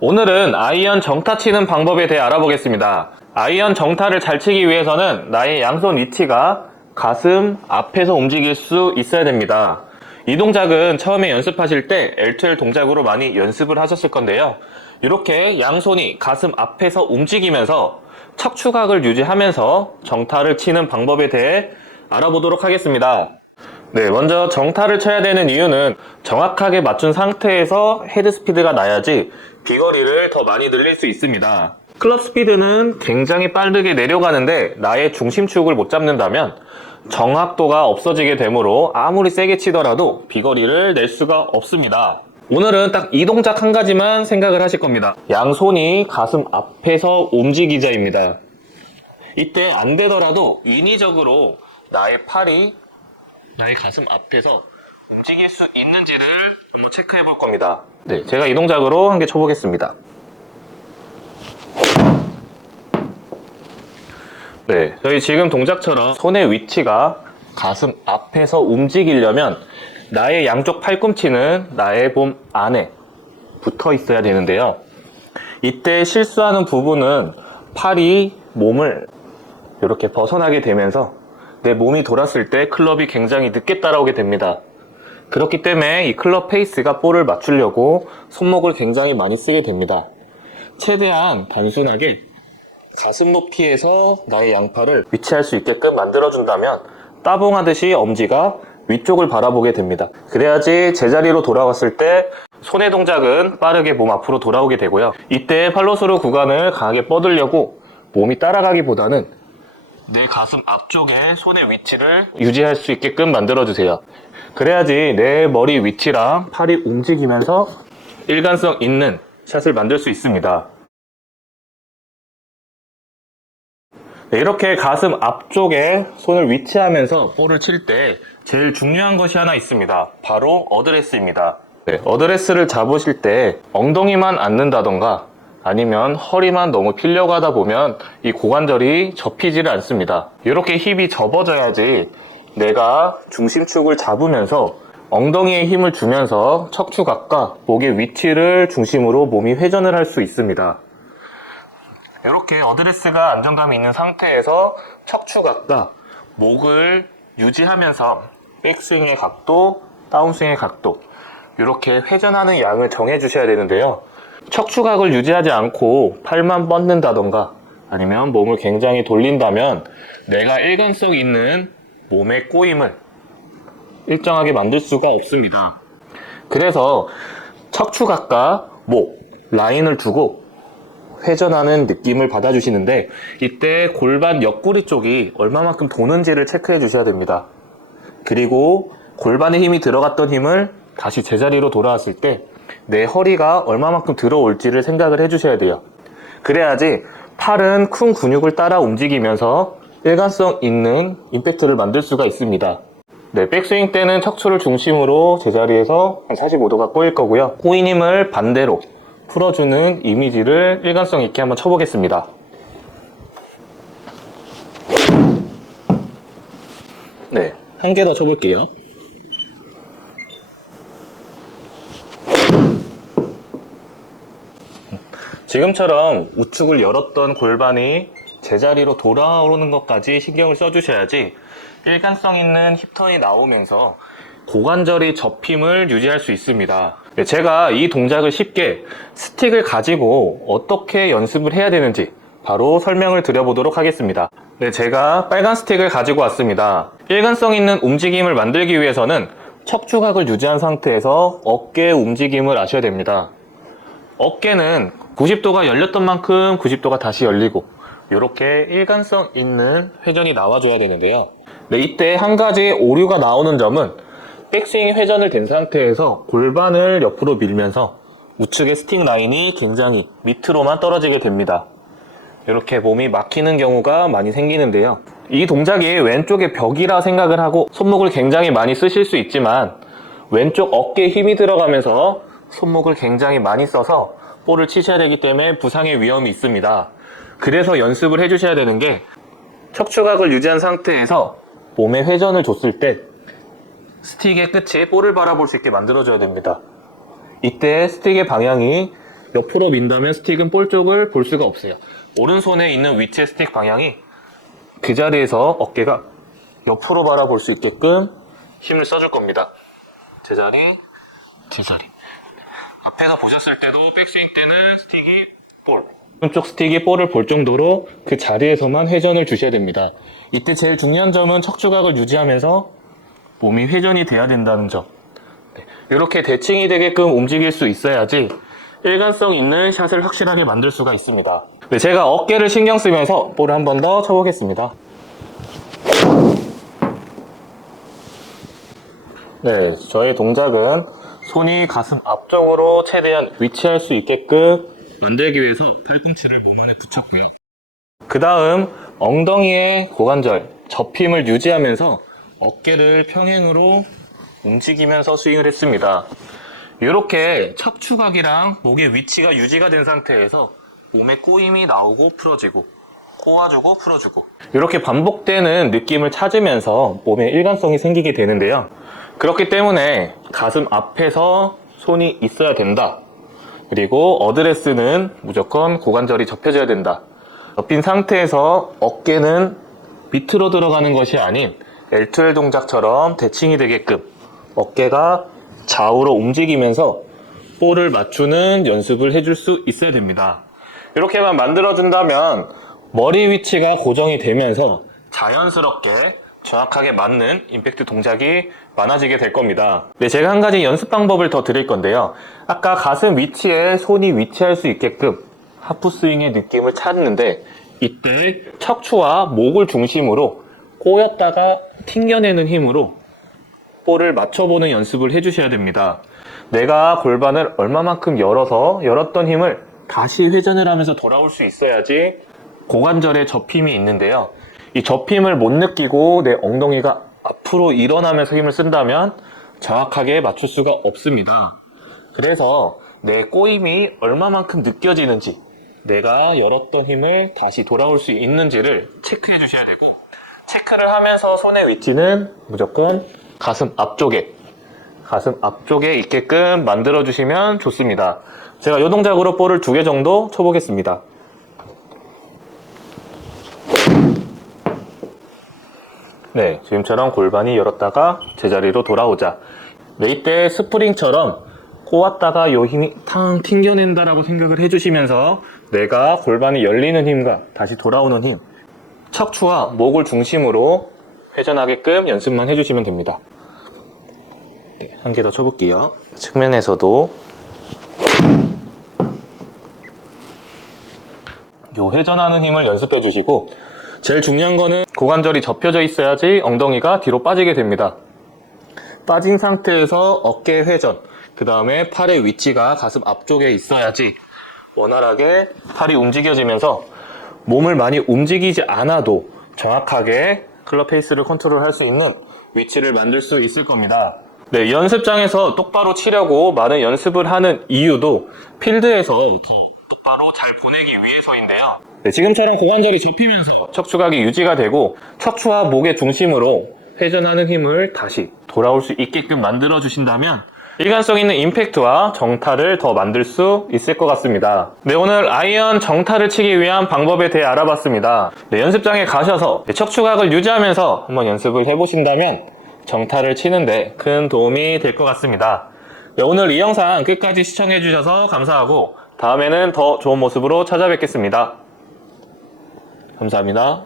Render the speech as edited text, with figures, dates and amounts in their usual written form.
오늘은 아이언 정타 치는 방법에 대해 알아보겠습니다. 아이언 정타를 잘 치기 위해서는 나의 양손 위치가 가슴 앞에서 움직일 수 있어야 됩니다. 이 동작은 처음에 연습하실 때 L2L 동작으로 많이 연습을 하셨을 건데요. 이렇게 양손이 가슴 앞에서 움직이면서 척추각을 유지하면서 정타를 치는 방법에 대해 알아보도록 하겠습니다. 먼저 정타를 쳐야 되는 이유는 정확하게 맞춘 상태에서 헤드 스피드가 나야지 비거리를 더 많이 늘릴 수 있습니다. 클럽 스피드는 굉장히 빠르게 내려가는데 나의 중심축을 못 잡는다면 정확도가 없어지게 되므로 아무리 세게 치더라도 비거리를 낼 수가 없습니다. 오늘은 딱 이 동작 한 가지만 생각을 하실 겁니다. 양손이 가슴 앞에서 움직이자입니다. 이때 안 되더라도 인위적으로 나의 팔이 나의 가슴 앞에서 움직일 수 있는지를 한번 체크해 볼 겁니다. 제가 이 동작으로 한 개 쳐보겠습니다. 저희 지금 동작처럼 손의 위치가 가슴 앞에서 움직이려면 나의 양쪽 팔꿈치는 나의 몸 안에 붙어 있어야 되는데요. 이때 실수하는 부분은 팔이 몸을 이렇게 벗어나게 되면서 내 몸이 돌았을 때 클럽이 굉장히 늦게 따라오게 됩니다. 그렇기 때문에 이 클럽 페이스가 볼을 맞추려고 손목을 굉장히 많이 쓰게 됩니다. 최대한 단순하게 가슴 높이에서 나의 양팔을 위치할 수 있게끔 만들어준다면 따봉하듯이 엄지가 위쪽을 바라보게 됩니다. 그래야지 제자리로 돌아왔을 때 손의 동작은 빠르게 몸 앞으로 돌아오게 되고요. 이때 팔로스루 구간을 강하게 뻗으려고 몸이 따라가기보다는 내 가슴 앞쪽에 손의 위치를 유지할 수 있게끔 만들어주세요. 그래야지 내 머리 위치랑 팔이 움직이면서 일관성 있는 샷을 만들 수 있습니다. 이렇게 가슴 앞쪽에 손을 위치하면서 볼을 칠 때 제일 중요한 것이 하나 있습니다. 바로 어드레스입니다. 어드레스를 잡으실 때 엉덩이만 앉는다던가 아니면 허리만 너무 피려고 하다 보면 이 고관절이 접히지를 않습니다. 이렇게 힙이 접어져야지 내가 중심축을 잡으면서 엉덩이에 힘을 주면서 척추각과 목의 위치를 중심으로 몸이 회전을 할 수 있습니다. 이렇게 어드레스가 안정감이 있는 상태에서 척추각과 목을 유지하면서 백스윙의 각도, 다운스윙의 각도 이렇게 회전하는 양을 정해 주셔야 되는데요. 척추각을 유지하지 않고 팔만 뻗는다던가 아니면 몸을 굉장히 돌린다면 내가 일관성 있는 몸의 꼬임을 일정하게 만들 수가 없습니다. 그래서 척추각과 목, 라인을 두고 회전하는 느낌을 받아주시는데 이때 골반 옆구리 쪽이 얼마만큼 도는지를 체크해 주셔야 됩니다. 그리고 골반에 힘이 들어갔던 힘을 다시 제자리로 돌아왔을 때 내 허리가 얼마만큼 들어올지를 생각을 해주셔야 돼요. 그래야지 팔은 큰 근육을 따라 움직이면서 일관성 있는 임팩트를 만들 수가 있습니다. 백스윙 때는 척추를 중심으로 제자리에서 한 45도가 꼬일 거고요. 꼬인 힘을 반대로 풀어주는 이미지를 일관성 있게 한번 쳐보겠습니다. 한 개 더 쳐볼게요. 지금처럼 우측을 열었던 골반이 제자리로 돌아오는 것까지 신경을 써주셔야지 일관성 있는 힙턴이 나오면서 고관절이 접힘을 유지할 수 있습니다. 제가 이 동작을 쉽게 스틱을 가지고 어떻게 연습을 해야 되는지 바로 설명을 드려보도록 하겠습니다. 제가 빨간 스틱을 가지고 왔습니다. 일관성 있는 움직임을 만들기 위해서는 척추각을 유지한 상태에서 어깨 움직임을 아셔야 됩니다. 어깨는 90도가 열렸던 만큼 90도가 다시 열리고 이렇게 일관성 있는 회전이 나와줘야 되는데요. 이때 한 가지 오류가 나오는 점은 백스윙 회전을 된 상태에서 골반을 옆으로 밀면서 우측의 스틱 라인이 굉장히 밑으로만 떨어지게 됩니다. 이렇게 몸이 막히는 경우가 많이 생기는데요. 이 동작이 왼쪽의 벽이라 생각을 하고 손목을 굉장히 많이 쓰실 수 있지만 왼쪽 어깨에 힘이 들어가면서 손목을 굉장히 많이 써서 볼을 치셔야 되기 때문에 부상의 위험이 있습니다. 그래서 연습을 해주셔야 되는 게 척추각을 유지한 상태에서 몸에 회전을 줬을 때 스틱의 끝이 볼을 바라볼 수 있게 만들어줘야 됩니다. 이때 스틱의 방향이 옆으로 민다면 스틱은 볼 쪽을 볼 수가 없어요. 오른손에 있는 위치의 스틱 방향이 그 자리에서 어깨가 옆으로 바라볼 수 있게끔 힘을 써줄 겁니다. 제자리, 제자리. 앞에서 보셨을 때도 백스윙 때는 스틱이 볼, 오른쪽 스틱이 볼을 볼 정도로 그 자리에서만 회전을 주셔야 됩니다. 이때 제일 중요한 점은 척추각을 유지하면서 몸이 회전이 돼야 된다는 점. 이렇게 대칭이 되게끔 움직일 수 있어야지 일관성 있는 샷을 확실하게 만들 수가 있습니다. 네, 제가 어깨를 신경 쓰면서 볼을 한 번 더 쳐보겠습니다. 네, 저의 동작은 손이 가슴 앞쪽으로 최대한 위치할 수 있게끔 만들기 위해서 팔꿈치를 몸 안에 붙였고요. 그 다음 엉덩이의 고관절, 접힘을 유지하면서 어깨를 평행으로 움직이면서 스윙을 했습니다. 이렇게 척추각이랑 목의 위치가 유지가 된 상태에서 몸의 꼬임이 나오고 풀어지고 꼬아주고 풀어주고 이렇게 반복되는 느낌을 찾으면서 몸에 일관성이 생기게 되는데요. 그렇기 때문에 가슴 앞에서 손이 있어야 된다. 그리고 어드레스는 무조건 고관절이 접혀져야 된다. 접힌 상태에서 어깨는 밑으로 들어가는 것이 아닌 L2L 동작처럼 대칭이 되게끔 어깨가 좌우로 움직이면서 볼을 맞추는 연습을 해줄 수 있어야 됩니다. 이렇게만 만들어준다면 머리 위치가 고정이 되면서 자연스럽게 정확하게 맞는 임팩트 동작이 많아지게 될 겁니다. 네, 제가 한 가지 연습 방법을 더 드릴 건데요. 아까 가슴 위치에 손이 위치할 수 있게끔 하프스윙의 느낌을 찾는데 이때 척추와 목을 중심으로 꼬였다가 튕겨내는 힘으로 볼을 맞춰보는 연습을 해주셔야 됩니다. 내가 골반을 얼마만큼 열어서 열었던 힘을 다시 회전을 하면서 돌아올 수 있어야지 고관절에 접힘이 있는데요. 이 접힘을 못 느끼고 내 엉덩이가 앞으로 일어나면서 힘을 쓴다면 정확하게 맞출 수가 없습니다. 그래서 내 꼬임이 얼마만큼 느껴지는지 내가 열었던 힘을 다시 돌아올 수 있는지를 체크해 주셔야 되고 체크를 하면서 손의 위치는 무조건 가슴 앞쪽에 있게끔 만들어 주시면 좋습니다. 제가 이 동작으로 볼을 2개 정도 쳐보겠습니다. 네, 지금처럼 골반이 열었다가 제자리로 돌아오자. 네, 이때 스프링처럼 꼬았다가 요 힘이 탕 튕겨낸다라고 생각을 해주시면서 내가 골반이 열리는 힘과 다시 돌아오는 힘, 척추와 목을 중심으로 회전하게끔 연습만 해주시면 됩니다. 네, 한 개 더 쳐볼게요. 측면에서도 요 회전하는 힘을 연습해 주시고 제일 중요한 거는 고관절이 접혀져 있어야지 엉덩이가 뒤로 빠지게 됩니다. 빠진 상태에서 어깨 회전, 그 다음에 팔의 위치가 가슴 앞쪽에 있어야지 원활하게 팔이 움직여지면서 몸을 많이 움직이지 않아도 정확하게 클럽 페이스를 컨트롤할 수 있는 위치를 만들 수 있을 겁니다. 네, 연습장에서 똑바로 치려고 많은 연습을 하는 이유도 필드에서 더 똑바로 잘 보내기 위해서인데요. 네, 지금처럼 고관절이 접히면서 척추각이 유지가 되고 척추와 목의 중심으로 회전하는 힘을 다시 돌아올 수 있게끔 만들어 주신다면 일관성 있는 임팩트와 정타를 더 만들 수 있을 것 같습니다. 네, 오늘 아이언 정타를 치기 위한 방법에 대해 알아봤습니다. 네, 연습장에 가셔서 척추각을 유지하면서 한번 연습을 해보신다면 정타를 치는데 큰 도움이 될 것 같습니다. 네, 오늘 이 영상 끝까지 시청해 주셔서 감사하고 다음에는 더 좋은 모습으로 찾아뵙겠습니다. 감사합니다.